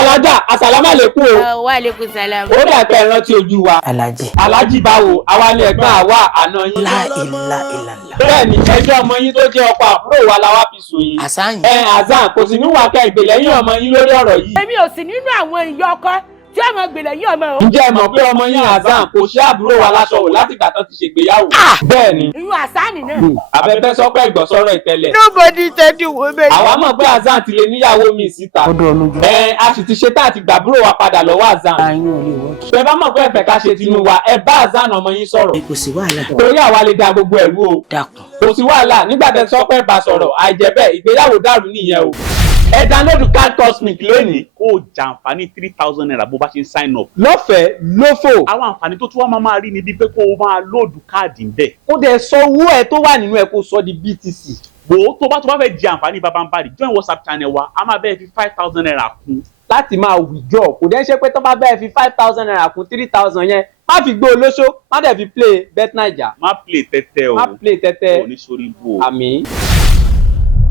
alájà asàlámù àlékún o. Wa alaikum salam. Ó dà pé ẹran tí ojú wa. Alájì báwo àwa ni ẹ̀gbọ́n àwa àna yín. Bẹ́ẹ̀ni ẹjọ́ ọmọ yín tó jẹ́ ọkọ àbúrò wa la wá fi sùn yín. Azan kò sí níwà kẹ́ ìgbèlẹ̀ yín ọmọ yín lórí ọ̀rọ̀ yìí. Èmi ò sí nínú àwọn ìyá ọkọ tí ọmọ gbèlè yín ọmọ o. Ǹjẹ́ ẹ mọ̀ pé ọmọ yín Azan kò ṣe àbúrò wa láṣọ wò láti ìgbà tán ti ṣègbéyàwó? Bẹ́ẹ̀ni. Irú Hasani náà. Abẹ́fẹ́ sọ pé ìgbọ̀nsọ́rọ̀ ìtẹ́lẹ̀. Nobody tell you wo bẹ́ẹ̀. Àwa mọ̀ pé Azan ti lè níyàwó mi síta. A sì ti ṣe tá àti gbàbúrò wa padà lọ́wọ́ Azan. Bẹ́ẹ̀ bá mọ̀ pé ẹ̀fẹ̀ ká ṣe tinú wa ẹ bá Azan ọmọ yín sọ̀rọ̀. Kò sí wàhálà. Torí àwa lè da gbogbo ẹ̀rú o. Kò sí wàhálà nígbà tẹ́ sọ pé bá sọ̀rọ̀ àìjẹ́bẹ̀ ìgbéyàwó dàrú nìyẹn o. Ẹ download Card Cosmic lónìí. Kó o jàǹfààní 3,000 naira bó bá ṣe ń sign up. Lọ́fẹ̀ẹ́ lófò. Àwọn àǹfààní tó tún wá máa rí ni bí pé kó o máa lóòdù káàdì ń bẹ̀. Ó dẹ̀ sọ owó ẹ tó wà nínú ẹ kó sọ di BTC. Wo tó bá fẹ́ jẹ àǹfààní babambari join WhatsApp channel wa a máa bẹ́ẹ̀ fi 5,000 naira kún. Láti máa withdraw kò dẹ́ ṣe pé tó bá bẹ́ẹ̀ fi 5,000 naira kún 3,000 yẹn má fi gbé olóṣó má dẹ̀ fi play bet naija. Má play tẹ́tẹ́ o. Má play tẹ́tẹ́. Oníṣòrí bò. Àmín.